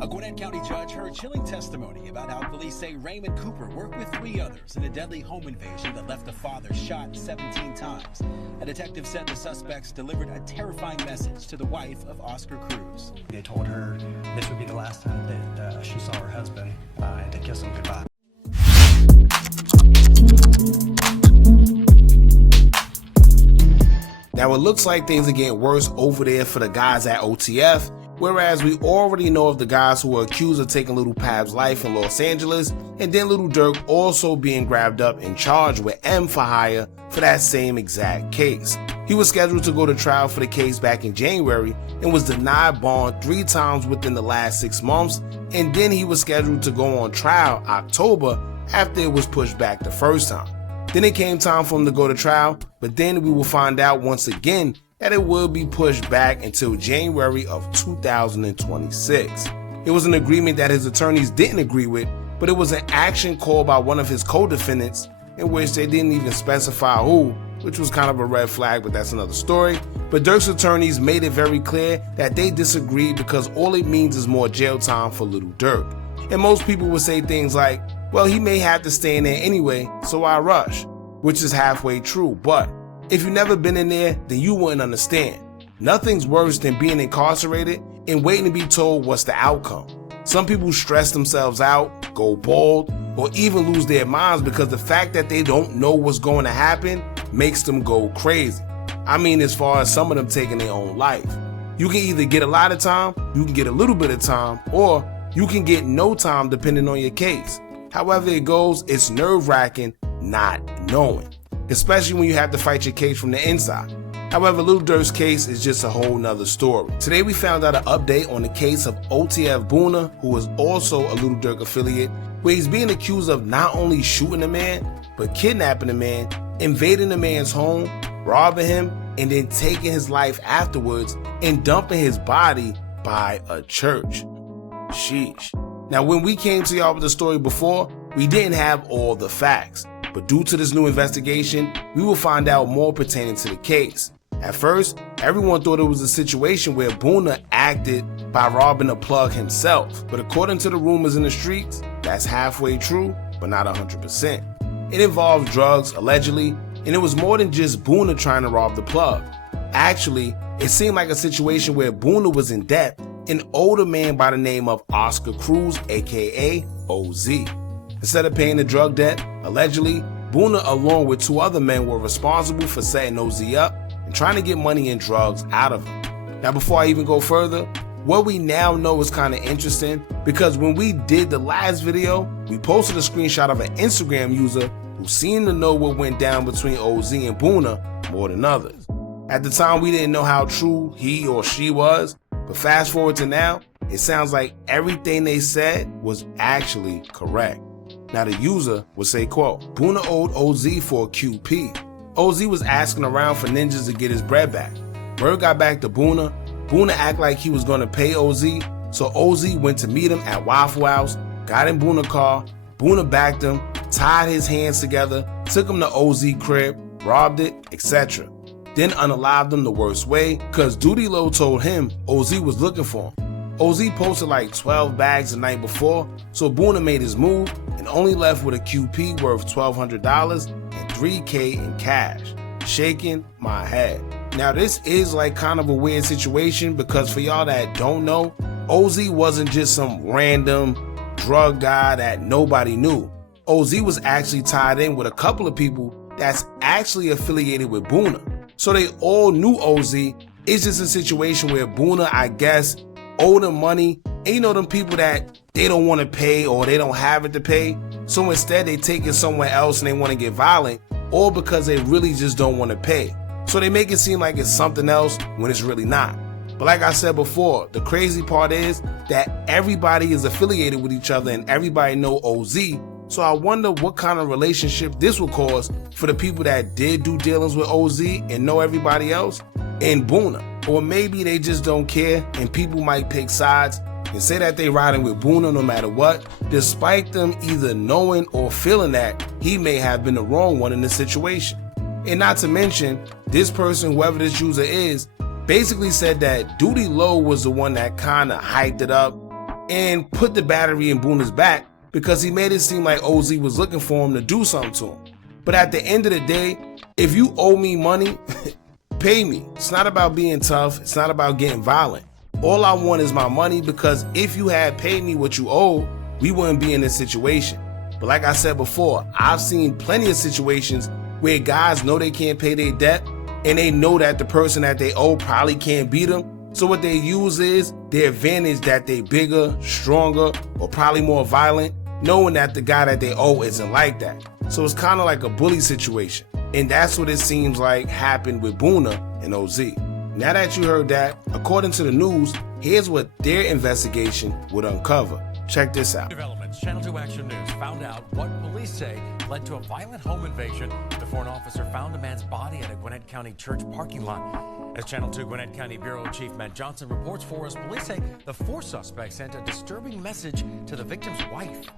A Gwinnett County judge heard chilling testimony about how police say Raymond Cooper worked with 3 others in a deadly home invasion that left the father shot 17 times. A detective said the suspects delivered a terrifying message to the wife of Oscar Cruz. They told her this would be the last time that she saw her husband and to kiss him goodbye. Now it looks like things are getting worse over there for the guys at OTF. Whereas we already know of the guys who were accused of taking Little Pab's life in Los Angeles, and then Little Durk also being grabbed up and charged with M for hire for that same exact case. He was scheduled to go to trial for the case back in January and was denied bond 3 times within the last 6 months, and then he was scheduled to go on trial October after it was pushed back the first time. Then it came time for him to go to trial, but then we will find out once again that it will be pushed back until January of 2026. It was an agreement that his attorneys didn't agree with, but it was an action called by one of his co-defendants in which they didn't even specify who, which was kind of a red flag, but that's another story. But Durk's attorneys made it very clear that they disagreed because all it means is more jail time for Little Durk. And most people would say things like, well, he may have to stay in there anyway, so I rush, which is halfway true, but if you've never been in there, then you wouldn't understand. Nothing's worse than being incarcerated and waiting to be told what's the outcome. Some people stress themselves out, go bald, or even lose their minds because the fact that they don't know what's going to happen makes them go crazy. I mean, as far as some of them taking their own life. You can either get a lot of time, you can get a little bit of time, or you can get no time depending on your case. However it goes, it's nerve-wracking not knowing, especially when you have to fight your case from the inside. However, Little Durk's case is just a whole nother story. Today we found out an update on the case of OTF Boona, who is also a Little Durk affiliate, where he's being accused of not only shooting a man, but kidnapping a man, invading a man's home, robbing him, and then taking his life afterwards and dumping his body by a church. Sheesh. Now when we came to y'all with the story before, we didn't have all the facts. But due to this new investigation, we will find out more pertaining to the case. At first, everyone thought it was a situation where Boona acted by robbing a plug himself. But according to the rumors in the streets, that's halfway true, but not 100%. It involved drugs, allegedly, and it was more than just Boona trying to rob the plug. Actually, it seemed like a situation where Boona was in debt, an older man by the name of Oscar Cruz, aka OZ. Instead of paying the drug debt, allegedly, Boona along with 2 other men were responsible for setting OZ up and trying to get money and drugs out of him. Now before I even go further, what we now know is kind of interesting because when we did the last video, we posted a screenshot of an Instagram user who seemed to know what went down between OZ and Boona more than others. At the time we didn't know how true he or she was, but fast forward to now, it sounds like everything they said was actually correct. Now the user would say, quote, Boona owed OZ for a QP. OZ was asking around for ninjas to get his bread back. Word got back to Boona. Boona acted like he was going to pay OZ, so OZ went to meet him at Waffle House, got in Boona's car, Boona backed him, tied his hands together, took him to OZ crib, robbed it, etc. Then unalived him the worst way, cause Duty Low told him OZ was looking for him. OZ posted like 12 bags the night before, so Boona made his move and only left with a QP worth $1,200 and $3K in cash. Shaking my head. Now this is like kind of a weird situation because for y'all that don't know, OZ wasn't just some random drug guy that nobody knew. OZ was actually tied in with a couple of people that's actually affiliated with Boona. So they all knew OZ. It's just a situation where Boona, I guess, owed them money, and you know them people that they don't want to pay or they don't have it to pay, so instead they take it somewhere else and they want to get violent, or because they really just don't want to pay. So they make it seem like it's something else when it's really not. But like I said before, the crazy part is that everybody is affiliated with each other and everybody know OZ, so I wonder what kind of relationship this will cause for the people that did do dealings with OZ and know everybody else and Boona. Or maybe they just don't care and people might pick sides and say that they riding with Boona no matter what, despite them either knowing or feeling that he may have been the wrong one in the situation. And not to mention, this person, whoever this user is, basically said that Duty Low was the one that kind of hyped it up, and put the battery in Boona's back because he made it seem like OZ was looking for him to do something to him. But at the end of the day, if you owe me money, pay me. It's not about being tough. It's not about getting violent. All I want is my money, because if you had paid me what you owe, we wouldn't be in this situation. But like I said before, I've seen plenty of situations where guys know they can't pay their debt and they know that the person that they owe probably can't beat them. So what they use is their advantage that they bigger, stronger, or probably more violent, knowing that the guy that they owe isn't like that. So it's kind of like a bully situation. And that's what it seems like happened with Boona and OZ. Now that you heard that, according to the news, here's what their investigation would uncover. Check this out. Developments. Channel 2 Action News found out what police say led to a violent home invasion before an officer found a man's body at a Gwinnett County church parking lot. As Channel 2 Gwinnett County Bureau Chief Matt Johnson reports for us, police say the 4 suspects sent a disturbing message to the victim's wife.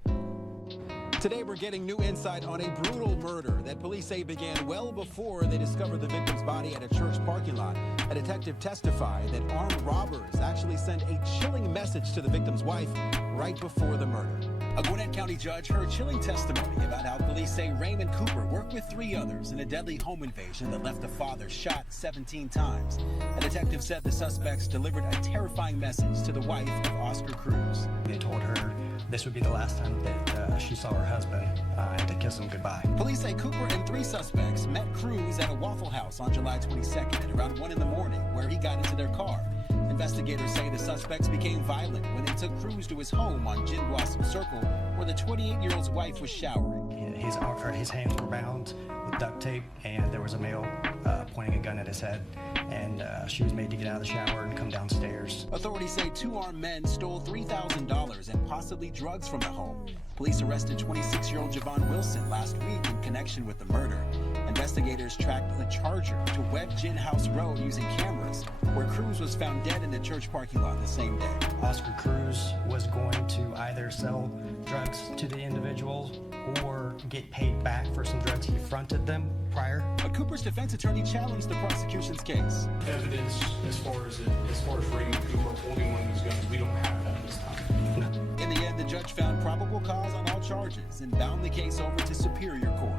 Today, we're getting new insight on a brutal murder that police say began well before they discovered the victim's body at a church parking lot. A detective testified that armed robbers actually sent a chilling message to the victim's wife right before the murder. A Gwinnett County judge heard chilling testimony about how police say Raymond Cooper worked with 3 others in a deadly home invasion that left the father shot 17 times. A detective said the suspects delivered a terrifying message to the wife of Oscar Cruz. They told her this would be the last time that she saw her husband and to kiss him goodbye. Police say Cooper and 3 suspects met Cruz at a Waffle House on July 22nd at around 1 in the morning, where he got into their car. Investigators say the suspects became violent when they took Cruz to his home on Gin Blossom Circle, where the 28-year-old's wife was showering. His hands were bound with duct tape, and there was a male pointing a gun at his head, and she was made to get out of the shower and come downstairs. Authorities say 2 armed men stole $3,000 and possibly drugs from the home. Police arrested 26-year-old Javon Wilson last week in connection with the murder. Investigators tracked the Charger to Webb Gin House Road using cameras, where Cruz was found dead in the church parking lot the same day. Oscar Cruz was going to either sell drugs to the individuals or get paid back for some drugs he fronted them prior. But Cooper's defense attorney challenged the prosecution's case. Evidence as far as Raymond Cooper holding one of those guns, we don't have that this time. In the end, the judge found probable cause on all charges and bound the case over to Superior Court.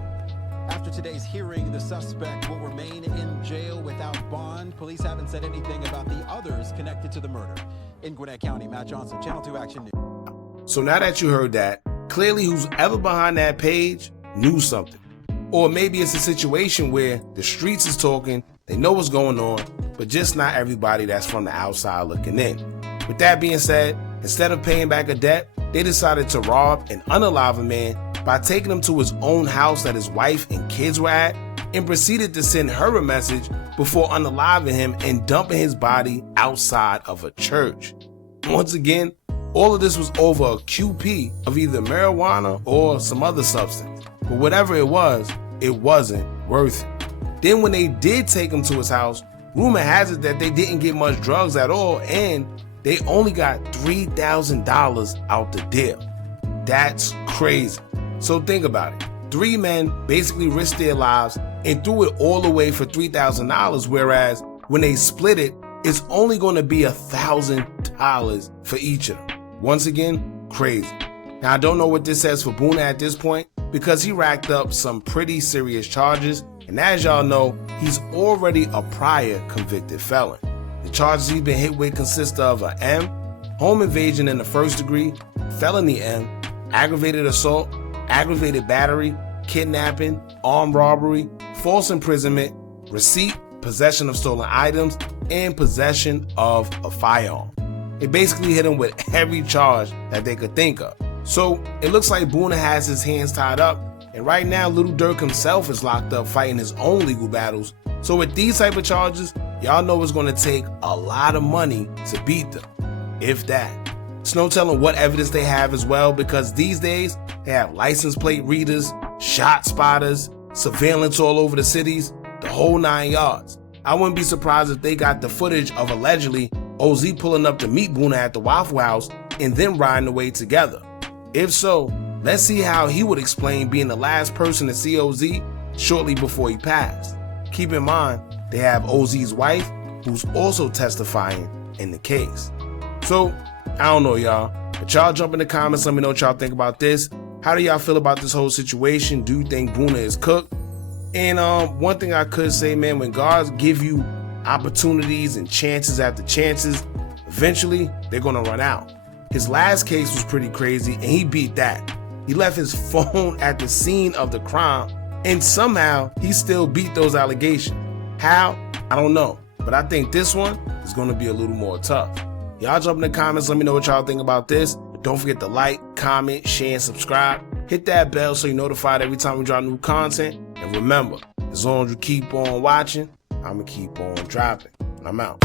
After today's hearing, the suspect will remain in jail without bond. Police haven't said anything about the others connected to the murder. In Gwinnett County, Matt Johnson, Channel 2 Action News. So now that you heard that, clearly who's ever behind that page knew something. Or maybe it's a situation where the streets is talking, they know what's going on, but just not everybody that's from the outside looking in. With that being said, instead of paying back a debt, they decided to rob and unalive a man by taking him to his own house that his wife and kids were at, and proceeded to send her a message before unaliving him and dumping his body outside of a church. Once again, all of this was over a QP of either marijuana or some other substance. But whatever it wasn't worth it. Then when they did take him to his house, rumor has it that they didn't get much drugs at all, and they only got $3,000 out the deal. That's crazy. So think about it. 3 men basically risked their lives and threw it all away for $3,000, whereas when they split it, it's only going to be $1,000 for each of them. Once again, crazy. Now, I don't know what this says for Boona at this point, because he racked up some pretty serious charges, and as y'all know, he's already a prior convicted felon. The charges he's been hit with consist of a M, home invasion in the 1st degree, felony M, aggravated assault, aggravated battery, kidnapping, armed robbery, false imprisonment, receipt, possession of stolen items, and possession of a firearm. They basically hit him with every charge that they could think of. So it looks like Boona has his hands tied up, and right now Little Durk himself is locked up fighting his own legal battles. So with these type of charges, y'all know it's going to take a lot of money to beat them, if that. It's no telling what evidence they have as well, because these days they have license plate readers, shot spotters, surveillance all over the cities, the whole 9 yards. I wouldn't be surprised if they got the footage of allegedly OZ pulling up to meet Boona at the Waffle House and then riding away together. If so, let's see how he would explain being the last person to see OZ shortly before he passed. Keep in mind, they have OZ's wife, who's also testifying in the case. So, I don't know, y'all. But y'all jump in the comments, let me know what y'all think about this. How do y'all feel about this whole situation? Do you think Boona is cooked? And one thing I could say, man, when guards give you opportunities and chances after chances, eventually they're gonna run out. His last case was pretty crazy and he beat that. He left his phone at the scene of the crime and somehow he still beat those allegations. How? I don't know. But I think this one is gonna be a little more tough. Y'all jump in the comments, let me know what y'all think about this. Don't forget to like, comment, share, and subscribe. Hit that bell so you're notified every time we drop new content. And remember, as long as you keep on watching, I'ma keep on dropping. And I'm out.